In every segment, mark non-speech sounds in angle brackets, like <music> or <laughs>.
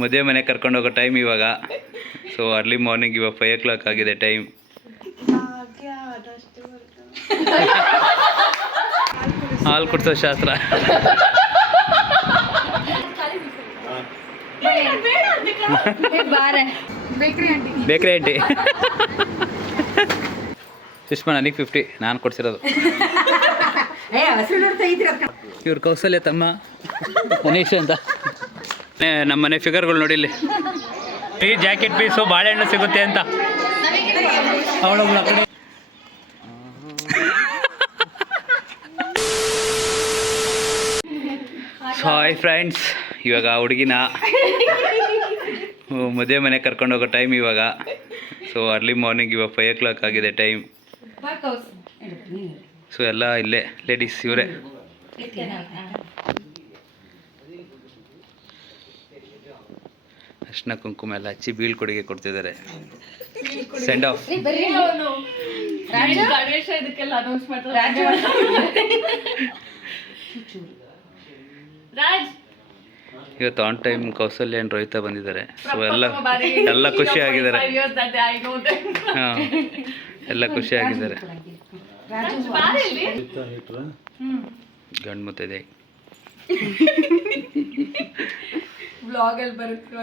ಮದುವೆ ಮನೆ ಕರ್ಕೊಂಡು ಹೋಗೋ ಟೈಮ್ ಇವಾಗ. ಸೊ ಅರ್ಲಿ ಮಾರ್ನಿಂಗ್ ಇವಾಗ ಫೈವ್ ಓ ಕ್ಲಾಕ್ ಆಗಿದೆ ಟೈಮ್ ಹಾಲು ಕುಡಿಸೋ ಶಾಸ್ತ್ರ. ಬಾರೆ ಬೇಕ್ರಿ ಆಂಟಿ. ಸುಷ್ಮಾ ನನಗೆ ಫಿಫ್ಟಿ ನಾನು ಕೊಡ್ಸಿರೋದು. ಇವ್ರ ಕೌಸಲ್ಯ ತಮ್ಮ. ಮನೀಶ್ ಅಂತ. ಏ, ನಮ್ಮ ಮನೆ ಫಿಗರ್ಗಳು ನೋಡಿ ಇಲ್ಲಿ. ಈ ಜಾಕೆಟ್ ಪೀಸು ಬಾಳೆಹಣ್ಣು ಸಿಗುತ್ತೆ ಅಂತ. ಅವಳೊಬ್ಳು ಆ ಕಡೆ ಸೊ ಹಾಯ್ ಫ್ರೆಂಡ್ಸ್ ಇವಾಗ ಹುಡುಗಿನ ಮದುವೆ ಮನೆ ಕರ್ಕೊಂಡು ಹೋಗೋ ಟೈಮ್ ಇವಾಗ. ಸೊ ಅರ್ಲಿ ಮಾರ್ನಿಂಗ್ ಇವಾಗ ಫೈವ್ ಓ ಕ್ಲಾಕ್ ಆಗಿದೆ ಟೈಮ್ ಸೊ ಎಲ್ಲ ಇಲ್ಲೇ ಲೇಡೀಸ್ ಇವರೇ. ಅರ್ಶಿನ ಕುಂಕುಮ ಎಲ್ಲ ಹಚ್ಚಿ ಬೀಳ್ಕೊಡುಗೆ ಕೊಡ್ತಿದ್ದಾರೆ. ಸೆಂಡ್ ಆಫ್ ಇವತ್ತು ಆನ್ ಟೈಮ್ ಕೌಸಲ್ಯ ಏನ್ ರೋಹಿತ ಬಂದಿದ್ದಾರೆ. ಸೊ ಎಲ್ಲ ಎಲ್ಲ ಖುಷಿ ಆಗಿದ್ದಾರೆ. ಹಾಂ ಎಲ್ಲ ಖುಷಿ ಆಗಿದ್ದಾರೆ. ಗಂಡು ಮುತ್ತಿದೆ ಬ್ಲಾಗ್ ಅಲ್ಲಿ ಬರುತ್ತೆ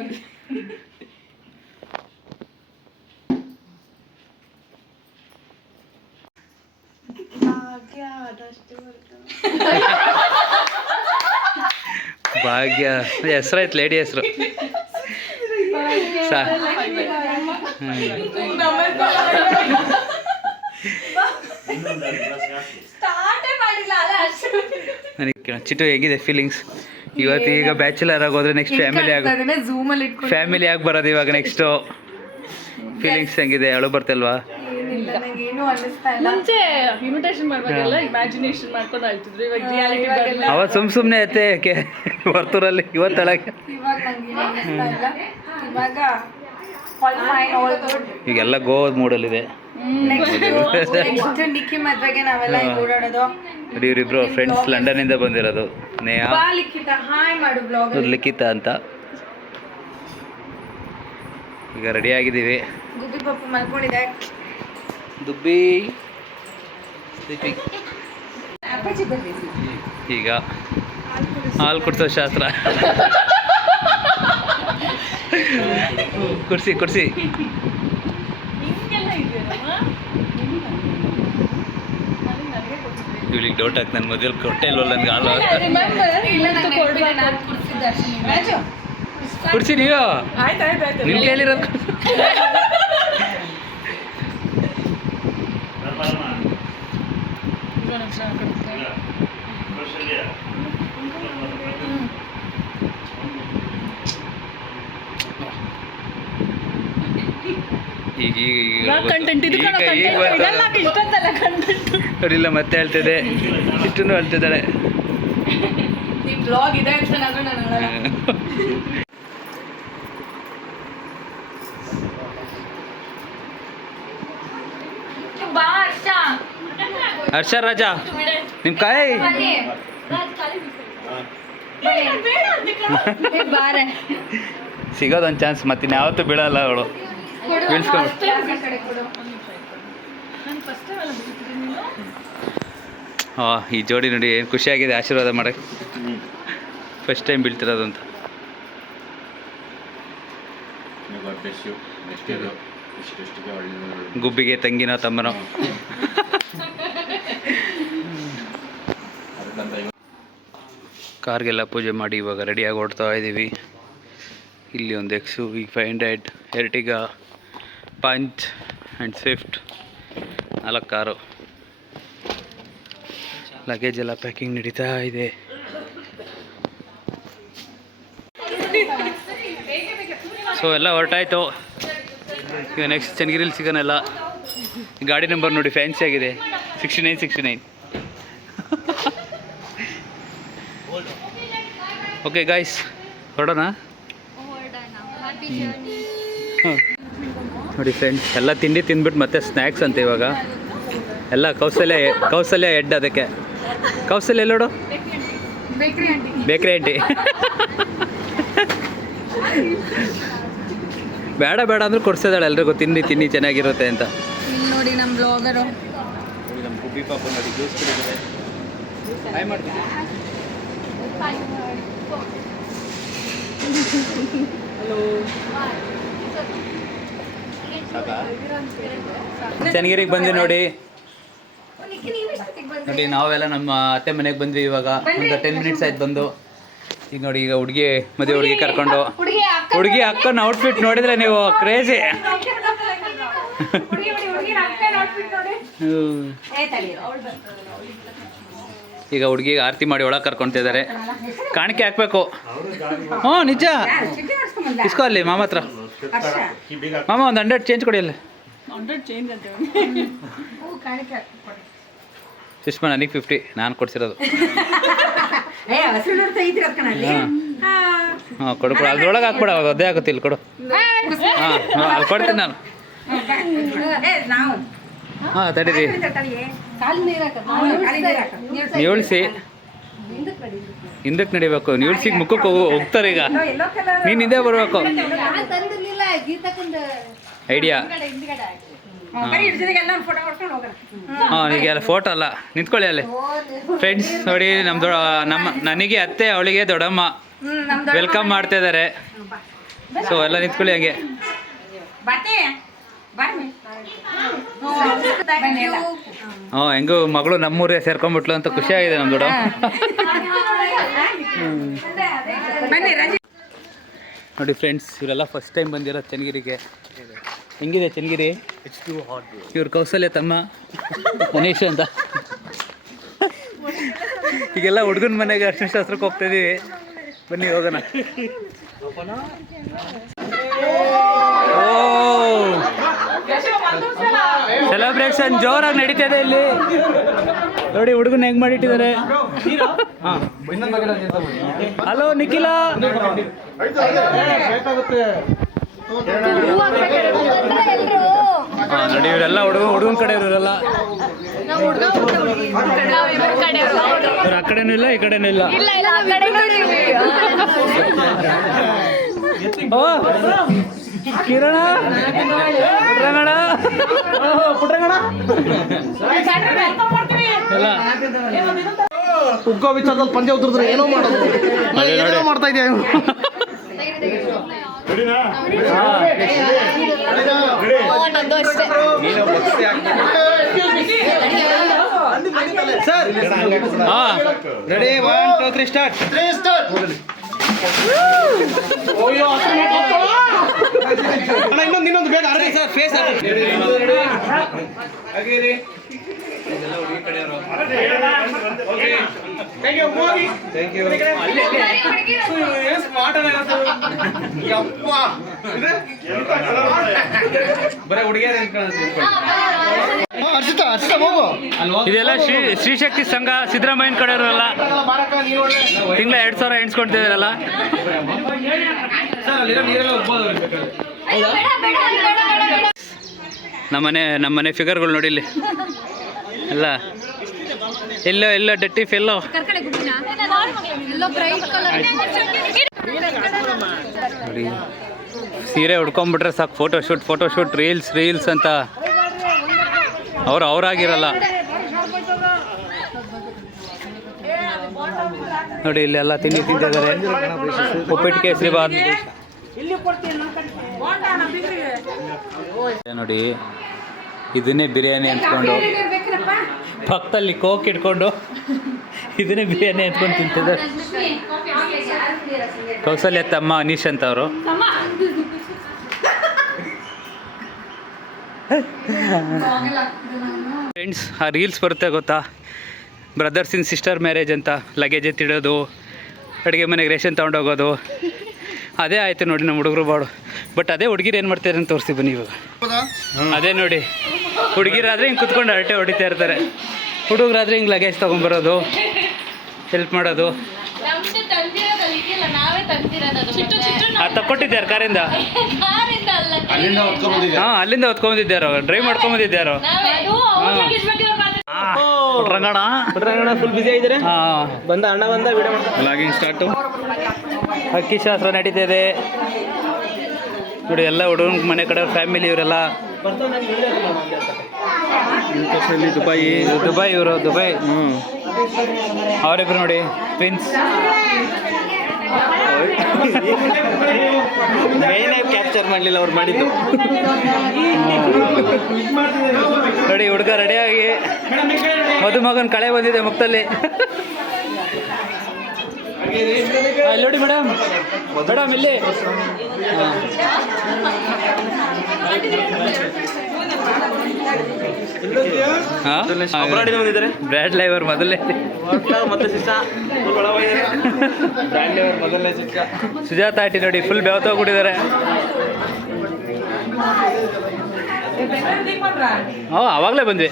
ಭಾಗ್ಯ ಹೆಸ್ರಾಯ್ತು ಲೇಡಿ ಹೆಸರು. ನನಗೆ ಕೇಳ ಚಿಟ್ಟು ಹೇಗಿದೆ ಫೀಲಿಂಗ್ಸ್ ಇವತ್ತು ಈಗ ಬ್ಯಾಚುಲರ್ ಆಗೋದ್ರೆ ನೆಕ್ಸ್ಟ್ ಫ್ಯಾಮಿಲಿ ಆಗ ಝೂಮ್ ಅಲ್ಲಿ ಇಟ್ಕೊಂಡು. ಫ್ಯಾಮಿಲಿ ಆಗಿ ಬರೋದು ಇವಾಗ ನೆಕ್ಸ್ಟ್ ಫೀಲಿಂಗ್ಸ್ ಹೆಂಗಿದೆ? ಅಳು ಬರ್ತಲ್ವಾ? ಏನಿಲ್ಲ ನಂಗೆ ಏನು ಅನ್ನಿಸ್ತಾ ಇಲ್ಲ. ಮುಂಚೆ ಇಮಿಟೇಷನ್ ಮಾಡ್ಬೇಕಲ್ಲ ಇಮ್ಯಾಜಿನೇಷನ್ ಮಾಡ್ಕೊಂಡು ಆಳ್ತಿದ್ರು ಇವಾಗ ರಿಯಾಲಿಟಿ ಇವಾಗೆಲ್ಲ ಅವತ್ತು ಸುಮ್ ಸುಮ್ನೆ ಐತೆ ಯಾಕೆ ವರ್ತೂರಲ್ಲಿ ಇವತ್ತಳಕ್ಕೆ ಇವಾಗ ನಂಗೆ ಏನು ಅನ್ನಿಸ್ತಾ ಇಲ್ಲ. ಇವಾಗ ಆಲ್ ಫೈನ್ ಆಲ್ ಗುಡ್ ಈಗೆಲ್ಲ ಗೋ ಮೂಡಲ್ಲಿದೆ ನೆಕ್ಸ್ಟ್ ನಿಕ್ಕಿ ಮದ್ವೆಗೆ ನಾವೆಲ್ಲ ಹಿಂಗ್ ಓಡಾಡೋದು. ನೋಡಿ ಇವರಿಬ್ರು ಫ್ರೆಂಡ್ಸ್ ಲಂಡನಿಂದ ಬಂದಿರೋದು. ನೇಹಾ ಬಾ ಲಿಖಿತ. ಹಾಯ್ ಮಾಡು ಬ್ಲಾಗ್ ಲಿಖಿತ ಅಂತ. ಈಗ ರೆಡಿ ಆಗಿದ್ದೀವಿ. ಗುಬ್ಬಿ ಪಪ್ಪು ಮಲ್ಕೊಂಡಿದೆ. ದುಬ್ಬಿ. ಈಗ. ಹಾಲು ಕುಡಿಸೋ. ಶಾಸ್ತ್ರ. <laughs> ಕುರ್ಸಿ ಕುರ್ಸಿ ಇವಳಿಗೆ ಡೌಟ್ ಆಗ್ತಾನೆ ನನ್ನ ಮದುವೆ ಕೊಟ್ಟೆ ಇಲ್ವಲ್ಲ ನನಗೆ ಹಾಲು. ಕುಡ್ಸಿ ನೀವು? ನಿಮ್ಗೆ ಆಯ್ತು <laughs> ಆಯ್ತು ನಿಮ್ಮ ಕೈಲಿರೋದು ಈಗ ಈಗ ಯಾವ ಕಂಟೆಂಟ್ ಇದು ಕಣ ಈಗ- ಈಗ ಕಂಟೆಂಟ್ ಇದೆಲ್ಲ ಬರ್ತದೆ. ಇಷ್ಟೊಂದಲ್ಲ ಕಂಟೆಂಟ್ ನೋಡಿಲ್ಲ ಮತ್ತೆ ಹೇಳ್ತಿದೆ ಇಷ್ಟನ್ನು ಹೇಳ್ತಿದ್ದಾಳೆ. ಈ ಬ್ಲಾಗ್ ಇದೆ ಅಂತ ನಾನು ನಾನು ನೋಡಲ್ಲ. ಬಾ ಹರ್ಷ. ಹರ್ಷ ರಾಜ. ನಿಮ್ ಕಾಯಿ. ಬನ್ನಿ. <laughs> ಏ, ಬಾರೆ. ಸಿಗೋದೊಂದು ಚಾನ್ಸ್ ಮತ್ತೆ ಇನ್ಯಾವತ್ತೂ ಬೀಳಲ್ಲ ಅವಳು. ಬೀಳ್ಸ್ಕೊಡು. ಹಾಂ ಈ ಜೋಡಿ ನೋಡಿ ಏನು ಖುಷಿಯಾಗಿದೆ ಆಶೀರ್ವಾದ ಮಾಡಕ್ಕೆ ಫಸ್ಟ್ ಟೈಮ್ ಬೀಳ್ತಿರೋದಂತ ಅಂತ. ಗುಬ್ಬಿಗೆ ತಂಗಿನೋ ತಮ್ಮನೋ. ಕಾರ್ಗೆಲ್ಲ ಪೂಜೆ ಮಾಡಿ ಇವಾಗ ರೆಡಿಯಾಗಿ ಓಡ್ತಾ ಇದ್ದೀವಿ ಇಲ್ಲಿ ಒಂದು XU V five hundred Ertiga Punch and Swift ನಾಲ್ಕು ಕಾರು ಲಗೇಜ್ ಎಲ್ಲ ಪ್ಯಾಕಿಂಗ್ ನಡೀತಾ ಇದೆ. ಸೊ ಎಲ್ಲ ಹೊರಟಾಯ್ತು. ಈಗ ನೆಕ್ಸ್ಟ್ ಚನ್ನಗಿರಿಲಿ ಸಿಗೋನಲ್ಲ ಗಾಡಿ ನಂಬರ್ ನೋಡಿ ಫ್ಯಾನ್ಸಿ ಆಗಿದೆ. Sixty nine sixty nine okay guys ಹೊರಡೋಣ. ನೋಡಿ ಫ್ರೆಂಡ್ಸ್ ಎಲ್ಲ ತಿಂಡಿ ತಿಂದ್ಬಿಟ್ಟು ಮತ್ತೆ ಸ್ನ್ಯಾಕ್ಸ್ ಅಂತ ಇವಾಗ. ಎಲ್ಲ ಕೌಸಲ್ಯ ಕೌಸಲ್ಯ ಎಡ್ ಅದಕ್ಕೆ. ಕೌಸಲ್ಯ ಎಲ್ಲೋಡು? ಬೇಕ್ರಿ ಆಂಟಿ. ಬೇಕ್ರಿ <laughs> ಆಂಟಿ ಬೇಡ ಬೇಡ ಅಂದ್ರೆ ಕೊಡ್ಸಿದಾಳೆ ಎಲ್ರಿಗೂ ತಿನ್ನಿ ತಿನ್ನಿ ಚೆನ್ನಾಗಿರುತ್ತೆ ಅಂತ. ಇಲ್ಲಿ ನೋಡಿ ನಮ್ಮ ಬ್ಲಾಗರು ನಮ್ಮ ಗುಬ್ಬಿ ಪಾಪ ನೋಡಿ ಜ್ಯೂಸ್ ಕುಡಿದರೆ ಹಾಯ್ ಮಾಡ್ತೀನಿ ಚನ್ನಗಿರಿಗೆ ಬಂದ್ವಿ ನೋಡಿ. ನೋಡಿ ನಾವೆಲ್ಲ ನಮ್ಮ ಅತ್ತೆ ಮನೆಗೆ ಬಂದ್ವಿ ಇವಾಗ. ಒಂದು ಟೆನ್ ಮಿನಿಟ್ಸ್ ಆಯ್ತು ಬಂದು. ಈಗ ನೋಡಿ ಈಗ ಹುಡುಗಿ ಮದುವೆ ಹುಡುಗಿ ಕರ್ಕೊಂಡು. ಹುಡುಗಿ ಅಕ್ಕನ ಔಟ್ಫಿಟ್ ನೋಡಿದ್ರೆ ನೀವು ಕ್ರೇಜಿ ಈಗ ಹುಡುಗಿಗೆ ಆರತಿ ಮಾಡಿ ಒಳಗೆ ಕರ್ಕೊಂತಿದ್ದಾರೆ ಕಾಣಿಕೆ ಹಾಕ್ಬೇಕು. ಹ್ಞೂ ನಿಜ. ಇಸ್ಕೋ ಅಲ್ಲಿ ಮಾಮ ಹತ್ರ ಮಾಮ ಒಂದು ಹಂಡ್ರೆಡ್ ಚೇಂಜ್ ಕೊಡಿ ಅಲ್ಲ. ಹಂಡ್ರೆಡ್ ಚೇಂಜ್ ಅಂತ ಸುಷ್ಮಾ ನನಗೆ ಫಿಫ್ಟಿ ನಾನು ಕೊಡ್ಸಿರೋದು. ಹಾಂ. ಕೊಡು ಕೊಡು. ಅದ್ರೊಳಗೆ ಹಾಕ್ಬಿಡ ಅವಾಗ ಅದೇ ಆಗುತ್ತೆ ಇಲ್ಲಿ ಕೊಡು. ಹಾಂ ಅಲ್ಲಿ ಕೊಡ್ತೀನಿ ನಾನು. ಹಾಂ ತಡೀರಿ. ನೀಳ್ಸಿ ಹಿಂದಕ್ಕೆ ನಡಿಬೇಕು. ನೀಳ್ಸಿಗೆ ಮುಖಕ್ಕೆ ಹೋಗಿ ಹೋಗ್ತಾರೆ ಈಗ. ನೀನು ಹಿಂದೆ ಬರಬೇಕು. ಐಡಿಯಾ ಹಾಂ ಫೋಟೋ ಅಲ್ಲ ನಿಂತ್ಕೊಳ್ಳಿ ಅಲ್ಲಿ. ಫ್ರೆಂಡ್ಸ್ ನೋಡಿ ನಮ್ಮ ದೊಡ್ಡ ನಮ್ಮ ನನಗೆ ಅತ್ತೆ ಅವಳಿಗೆ ದೊಡ್ಡಮ್ಮ. ವೆಲ್ಕಮ್ ಮಾಡ್ತಾ ಇದಾರೆ ಸೊ ಎಲ್ಲ ನಿಂತ್ಕೊಳ್ಳಿ ಹಂಗೆ. ಹ್ಞೂ ಹೆಂಗೂ ಮಗಳು ನಮ್ಮೂರೇ ಸೇರ್ಕೊಂಡ್ಬಿಟ್ಲು ಅಂತ ಖುಷಿ ಆಗಿದೆ ನಮ್ಮ ದೊಡ್ಡ. ನೋಡಿ ಫ್ರೆಂಡ್ಸ್ ಇವರೆಲ್ಲ ಫಸ್ಟ್ ಟೈಮ್ ಬಂದಿರೋ ಚನ್ನಗಿರಿಗೆ. ಹೆಂಗಿದೆ ಚನ್ನಗಿರಿ? ಇವ್ರ ಕೌಶಲ್ಯ ತಮ್ಮ. ಮನೀಶ್ ಅಂತ. ಈಗೆಲ್ಲ ಹುಡುಗನ ಮನೆಗೆ ಅರ್ಶಿನ ಶಾಸ್ತ್ರಕ್ಕೆ ಹೋಗ್ತಾ ಇದೀವಿ. ಬನ್ನಿ ಹೋಗೋಣ. ಓ. ಸೆಲೆಬ್ರೇಷನ್ ಜೋರಾಗಿ ನಡೀತಾ ಇದೆ ಇಲ್ಲಿ. ನೋಡಿ ಹುಡುಗನ ಹೆಂಗ್ ಮಾಡಿಟ್ಟಿದ್ದಾರೆ. ಹಲೋ ನಿಖಿಲ. ನೋಡಿ ಇವರೆಲ್ಲ ಹುಡುಗ ಹುಡುಗನ ಕಡೆ ಇವರೆಲ್ಲ ಇವ್ರು ಆ ಕಡೆನೂ ಇಲ್ಲ ಈ ಕಡೆನೂ ಇಲ್ಲ. ಓ. ಕಿರಣ? ಪುಟ್ರಂಗಣ ಪುಟ್ರಂಗಣ ಉಗ್ಗೋ ವಿಚಾರದಲ್ಲಿ ಪಂದ್ಯ ಉತ್ತರದ್ರೆ ಏನೋ ಮಾಡೋದು. ಏನೋ. ಮಾಡ್ತಾ ಇದೆಯಾ ಸರ್. ಹಾ. Ready one start three start ಅಣ್ಣ ಇನ್ನೊಂದು ಇನ್ನೊಂದು ಬೇಗ ಅರ್ಧ ಸರ್ ಫೇಸ್ ಬರೀ ಹುಡುಗಿಯರು ಇದೆಲ್ಲ ಶ್ರೀ ಶ್ರೀಶಕ್ತಿ ಸಂಘ ಸಿದ್ದರಾಮಯ್ಯನ ಕಡೆ ಇರೋಲ್ಲ ತಿಂಗಳ ಎರಡು ಸಾವಿರ ಎಣ್ಸ್ಕೊಳ್ತಿದಾರಲ್ಲ ನಮ್ಮನೆ ನಮ್ಮನೆ ಫಿಗರ್ಗಳು ನೋಡಿ ಇಲ್ಲಿ. ಅಲ್ಲ, ಎಲ್ಲೋ ಎಲ್ಲೋ ಡಟ್ಟಿ ಫೆಲ್ಲೋ ಸೀರೆ ಉಡ್ಕೊಂಡ್ಬಿಟ್ರೆ ಸಾಕು photo shoot photo shoot reels reels ಅಂತ. ಅವ್ರು ಅವರಾಗಿರಲ್ಲ. ನೋಡಿ ಇಲ್ಲೆಲ್ಲ ತಿಂಡಿ ತಿಂತಿದ್ದಾರೆ ಉಪ್ಪಿಟ್ಟು ಕೇಸರಿ ಬಾತ್. ನೋಡಿ, ಇದನ್ನೇ ಬಿರಿಯಾನಿ ಅಂದ್ಕೊಂಡು ಪಕ್ಕದಲ್ಲಿ ಕೋಕ್ ಇಟ್ಕೊಂಡು ಇದನ್ನೇ ಬಿರಿಯಾನಿ ಅಂದ್ಕೊಂಡು ತಿಂತಿದ್ದಾರೆ. ಕೌಸಲ್ಯ ತಮ್ಮ ಅನೀಶ್ ಅಂತ ಅವರು ಫ್ರೆಂಡ್ಸ್ ಆ ರೀಲ್ಸ್ ಬರುತ್ತೆ ಗೊತ್ತಾ? ಬ್ರದರ್ಸ್ ಇನ್ ಸಿಸ್ಟರ್ ಮ್ಯಾರೇಜ್ ಅಂತ ಲಗೇಜ್ ಎತ್ತಿಡೋದು ಅಡುಗೆ ಮನೆಗೆ ರೇಷನ್ ತೊಗೊಂಡೋಗೋದು. ಅದೇ ಆಯಿತು ನೋಡಿ ನಮ್ಮ ಹುಡುಗರು ಬಾಡು ಬಟ್ ಅದೇ ಹುಡುಗಿರು ಏನು ಮಾಡ್ತಾರೆ ಅಂತ ತೋರಿಸಿ ಬನ್ನಿ ಇವಾಗ. ಅದೇ ನೋಡಿ. ಹುಡುಗಿರಾದರೆ ಹಿಂಗೆ ಕುತ್ಕೊಂಡು ಹರಟೆ ಹೊಡಿತಾ ಇರ್ತಾರೆ. ಹುಡುಗರಾದರೆ ಹಿಂಗೆ ಲಗೇಜ್ ತೊಗೊಂಬರೋದು ಹೆಲ್ಪ್ ಮಾಡೋದು. ಅದು ತಕ್ಕೊಟ್ಟಿದ್ದಾರೆ ಕಾರಿಂದ ಅಲ್ಲಿಂದ ಹೊತ್ಕೊಂಡ್ ಬಂದಿದ್ದೆ ಹಾಂ ಅಲ್ಲಿಂದ ಹೊತ್ಕೊಂಬಂದಿದ್ದಾರೋ ಡ್ರೈವ್ ಅವ್ರ? ಮಾತಾಡ್ತಾರೆ ರಂಗಣ ರಂಗಣ್ಣ ಫುಲ್ ಬಿಸಿ ಆಗಿದ್ದಾರೆ? ಹಾ. ಬಂದ ಅಣ್ಣ ಬಂದ ವಿಡಿಯೋ ಮಾಡ್ತಾರೆ ಸ್ಟಾರ್ಟು ಅಕ್ಕಿ ಶಾಸ್ತ್ರ ನಡೀತಾ ಇದೆ ನೋಡಿ ಎಲ್ಲ ಹುಡುಗನ ಮನೆ ಕಡೆ ಫ್ಯಾಮಿಲಿ ಇವರೆಲ್ಲ. ದುಬೈ ದುಬೈ ಇವರು ದುಬೈ ಅವರಿಬ್ರು ನೋಡಿ ಟ್ವಿನ್ಸ್ ಮೇನ್ ಕ್ಯಾಪ್ಚರ್ ಮಾಡಲಿಲ್ಲ ಅವ್ರು ಮಾಡಿದ್ದು. ನೋಡಿ ಹುಡುಗ ರೆಡಿಯಾಗಿ ಮದುಮಗನ ಕಳೆ ಬಂದಿದೆ ಮುಕ್ತಲ್ಲಿ ನೋಡಿ ಮೇಡಮ್ ಮೇಡಮ್ ಇಲ್ಲಿ. ಬ್ರ್ಯಾಡ್ ಲೈವರ್ ಮೊದಲೇ ಸುಜಾತ ಆಟಿ ನೋಡಿ ಫುಲ್ ಬೆವತೋಗ್ಬಿಟ್ಟಿದ್ದಾರೆ ಹೋ ಅವಾಗಲೇ ಬಂದ್ವಿ.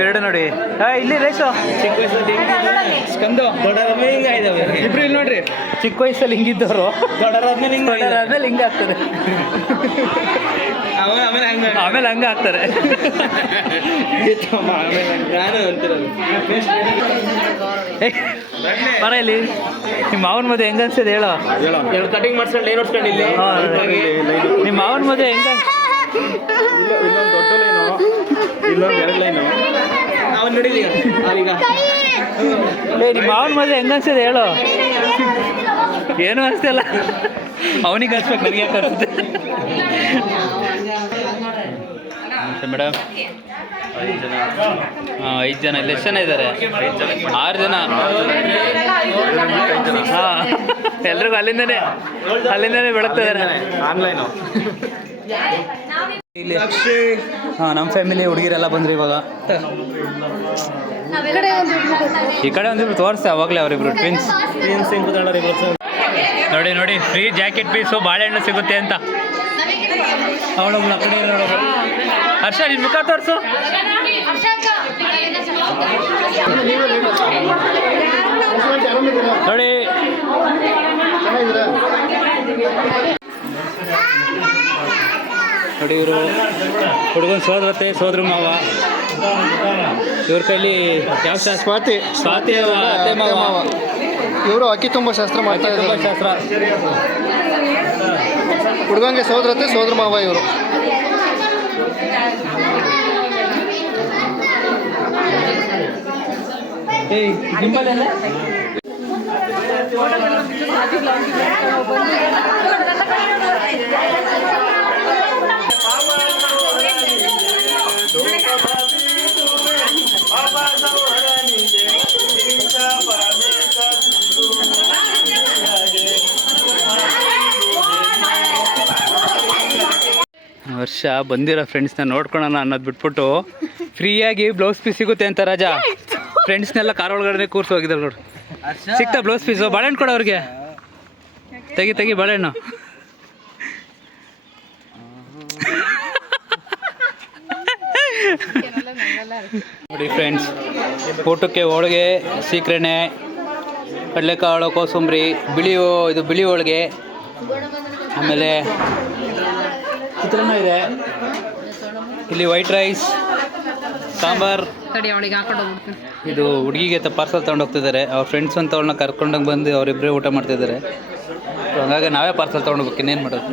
ಎರಡು ನೋಡಿ. ಹಾ ಇಲ್ಲಿ ರೇಸು ಚಿಕ್ಕ ವಯಸ್ಸಲ್ಲಿ ಸ್ಕಂದು ಇಬ್ರು ಇಲ್ಲಿ ನೋಡ್ರಿ. ಚಿಕ್ಕ ವಯಸ್ಸಲ್ಲಿ ಹಿಂಗಿದ್ದವರು. ದೊಡ್ಡರಾದ್ಮೇಲೆ ಹಿಂಗ ದೊಡ್ಡರಾದ್ಮೇಲೆ ಹಿಂಗೆ ಆಗ್ತದೆ. ಆಮೇಲೆ ಆಮೇಲೆ ಹಂಗೆ ಆಮೇಲೆ ಹಂಗೆ ಆಗ್ತಾರೆ. ನಾನು ಅಂತಿರೋದು. ಬರ ಇಲ್ಲಿ. ನಿಮ್ಮ ಮಾವನ ಮದುವೆ ಹೆಂಗ ಅನ್ಸಿದೆ ಹೇಳೋ. ಎರಡು ಕಟಿಂಗ್ ಮಾಡ್ಸ್ಕೊಂಡು ಏನು ಹೊಡ್ಸ್ಕೊಂಡು ಇಲ್ಲಿ ಹಾ, ನಿಮ್ಮ ಮಾವನ ಮದುವೆ ಹೆಂಗ ಇಲ್ಲೊಂದು ದೊಡ್ಡ ಲೈನು. ಇಲ್ಲೊಂದು ಎರಡು ಲೈನು. ಅವ್ನು ನೋಡಿದೀಗ ನಾವೀಗ. ಏ ನಿಮ್ಮ ಮಾವನ ಮದುವೆ ಹೆಂಗ ಅನ್ಸಿದೆ ಹೇಳು. ಏನು ಅನ್ಸ್ತಿಲ್ಲ. ಅವನಿಗೆ ಅನ್ಸ್ಬೇಕು ನನಗೆ ಯಾಕೆ ಅನ್ಸುತ್ತೆ? ಮೇಡಮ್. ಹಾಂ ಐದು ಜನ. ಇಲ್ಲಿ ಎಷ್ಟು ಜನ ಇದ್ದಾರೆ ಆರು ಜನ. ಹಾಂ ಎಲ್ರಿಗೂ ಅಲ್ಲಿಂದನೇ ಅಲ್ಲಿಂದನೇ ಬೆಳಗ್ತಾ ಇದ್ದಾರೆ ಆನ್ಲೈನು. ಇಲ್ಲಿ ಹಾ ನಮ್ಮ ಫ್ಯಾಮಿಲಿ ಹುಡುಗಿರೆಲ್ಲ ಬಂದ್ರಿ ಇವಾಗ. ಈ ಕಡೆ ಒಂದಿಬ್ರು ತೋರಿಸ್ತೆ ಅವಾಗಲೇ ಅವರಿಬ್ರು ಟ್ವಿನ್ಸ್ ಟ್ವಿನ್ಸ್ ನೋಡಿ ನೋಡಿ ಫ್ರೀ ಜಾಕೆಟ್ ಪೀಸು ಬಾಳೆಹಣ್ಣು ಸಿಗುತ್ತೆ ಅಂತ. ಅವಳೊಬ್ಳು ಆ ಕಡೆ. ಹರ್ಷ ನಿನ್ನ ಮುಖ ತೋರಿಸು. ನೋಡಿ ಇವರು ಹುಡುಗನ ಸೋದರತೆ ಸೋದ್ರ ಮಾವ. ಇವ್ರ ಕೈಲಿ ಯಾವ ಶಾಸ್ತ್ರ ಸ್ವಾತಿ? ಸ್ವಾತಿ ಅತ್ತೆ ಮಾವ. ಇವರು ಅಕ್ಕಿ ತುಂಬ ಶಾಸ್ತ್ರ ಮಾಡ್ತಾ ಇದ್ದಾರೆ. ಶಾಸ್ತ್ರ. ಹುಡುಗಂಗೆ ಸೋದರತ್ತೆ ಸೋದರ ಮಾವ ಇವರು. ಏಯ್ ವರ್ಷ ಬಂದಿರೋ ಫ್ರೆಂಡ್ಸ್ನ ನೋಡ್ಕೊಳೋಣ ಅನ್ನೋದು ಬಿಟ್ಬಿಟ್ಟು ಫ್ರೀಯಾಗಿ ಬ್ಲೌಸ್ ಪೀಸ್ ಸಿಗುತ್ತೆ ಅಂತ ರಾಜಾ. ಫ್ರೆಂಡ್ಸ್ನೆಲ್ಲ ಕಾರ್ ಒಳಗಡೆ ಕೂರ್ಸಿ ಹೋಗಿದ್ದಾರೆ ನೋಡು. ಸಿಗ್ತಾ ಬ್ಲೌಸ್ ಪೀಸು ಬಾಳೆಹಣ್ಣು ಕೊಡು ಅವ್ರಿಗೆ. ತೆಗಿ ತೆಗಿ ಬಾಳೆಹಣ್ಣು. ನೋಡಿ ಫ್ರೆಂಡ್ಸ್ ಊಟಕ್ಕೆ ಹೋಳಿಗೆ ಸೀಕ್ರೆಣೆ ಕಡಲೆಕಾಳು ಕೋಸಂಬರಿ ಬಿಳಿ ಇದು ಬಿಳಿ ಹೋಳಿಗೆ ಆಮೇಲೆ ಚಿತ್ರಾನ್ನ ಇದೆ. ಇಲ್ಲಿ ವೈಟ್ ರೈಸ್ ಸಾಂಬಾರ್. ಇದು ಹುಡುಗಿಗೆ ಪಾರ್ಸಲ್ ತೊಗೊಂಡು ಹೋಗ್ತಿದ್ದಾರೆ. ಅವ್ರ ಫ್ರೆಂಡ್ಸ್ ಅಂತ ಅವ್ಳನ್ನ ಕರ್ಕೊಂಡೋಗಿ ಬಂದು ಅವರಿಬ್ಬರೇ ಊಟ ಮಾಡ್ತಿದ್ದಾರೆ. ಹಂಗಾಗಿ ನಾವೇ ಪಾರ್ಸಲ್ ತೊಗೊಂಡೋಗ್ಬೇಕು ಇನ್ನೇನು ಮಾಡೋದು?